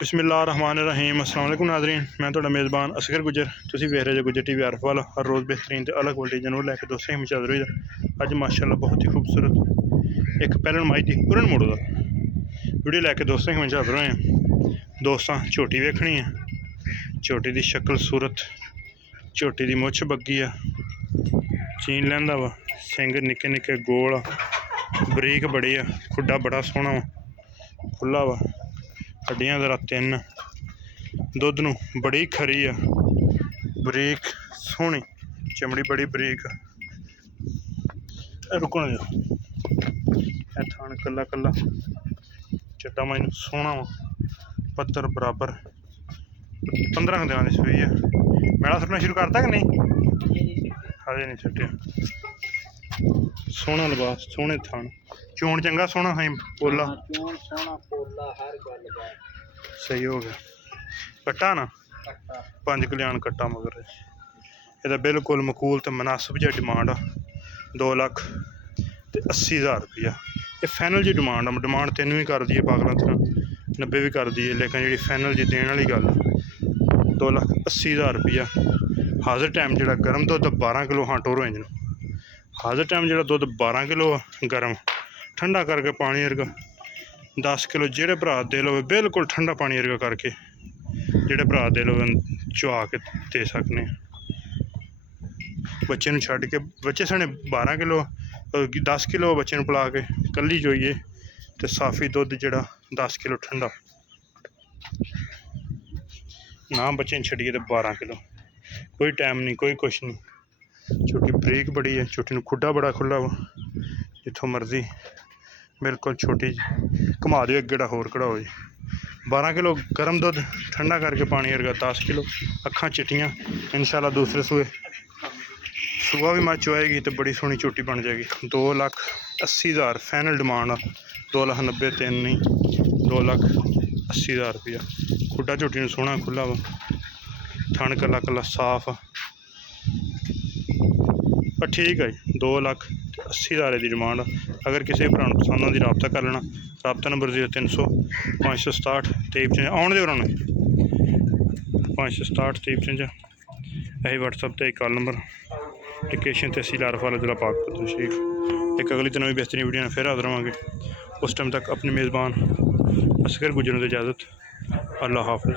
बिस्मिल्लाहिर्रहमानिर्रहीम अस्सलाम वालेकुम नाज़रीन, मैं तुहाडा मेज़बान असगर गुजर। तुसीं वेख रहे जो गुजर टीवी आरफ वाला हर रोज़ बेहतरीन ते अलग क्वालिटी जरूर लैके दोस्तों हम चादर हुई अज माशाअल्लाह बहुत ही खूबसूरत एक पैलन माई दी उरन मोड़ो दा वीडियो लैके दोस्तों हम चादर होए हैं। दोस्तां झोटी वेखनी है, झोटी की शक्ल सूरत, झोटी की मुछ बग्गी आ, चीन लैंदा वा, सिंग निक्के निक्के गोल आ, बरीक बड़ी आ, खुड्डा बड़ा सोहना वा, खुला वा, हड्डियां जरा 3, दुध नूं बड़ी खरी आ, बरीक सोहनी चमड़ी बड़ी बरीक आ। रुकना जा थान कला कला चिट्टा माई सोहना वा, पत्तर बराबर 15 दिन की सूई है। मैला सुटना शुरू करता कि नहीं? हजे नहीं छट्टिया। सोहना लिबास, सोहने थान, चोण चंगा सोहना है, पोला सही हो गया। कट्टा ना 5 कल्याण कट्टा मगर यदा बिल्कुल मकूल तो मुनासिब जी डिमांड आ 2,80,000 रुपया। ये फाइनल जी डिमांड आ, डिमांड 3 भी कर दी है पागलों तरह, 90 भी कर दी है, लेकिन जी फाइनल जी देने वाली गल 2,80,000 रुपया। हाजिर टाइम जो गर्म दुध 12 किलो, हाँ टोरो इंजन हाजिर टाइम जो दुध 12 किलो गर्म, ठंडा करके पानी वर्गा 10 किलो जोड़े भरा दे लो बिल्कुल ठंडा पानी वर्गा करके जोड़े भरा दे लो चुआ के दे सकने। बच्चे छड़ के बच्चे सने 12 किलो 10 किलो बच्चे पिला के कली जोइए तो साफी दुध जड़ा 10 किलो ठंडा ना बच्चे छड़िए तो 12 किलो, कोई टाइम नहीं कोई कुछ नहीं। छोटी बरीक बड़ी है, छोटी नूं खुड्डा बड़ा खुला वा, जिथों मर्जी बिल्कुल छोटी घुमा दो एक गेड़ा होर कढ़ाओ जी। 12 किलो गर्म दुध ठंडा करके पानी वर्गा 10 किलो, अखां चिट्टियां, इंशाल्लाह दूसरे सूए सुबह भी मच आएगी तो बड़ी सोहनी झोटी बन जाएगी। 2,80,000 फाइनल डिमांड आ, 2,90,000 3 नहीं 2,80,000 रुपया। खुड्डा झोटी नूं सोहना खुला वा, थन कला कला साफ आ, पर ठीक है 2,80,000 की डिमांड। अगर किसी भरा पसंद आती रबता कर लेना, रबता नंबर 0300 567 23 आने दे उन्होंने 567 23 यही व्हाट्सअप पर एक कॉल नंबर लोकेशन तहसील आरफ वाला जिला पाकपुर शरीफ। एक अगली दिन भी बेहतरीन वीडियो फिर हाजिर होवांगे, उस टाइम तक अपने मेज़बान असगर गुजरों की इजाज़त। अल्लाह हाफिज़।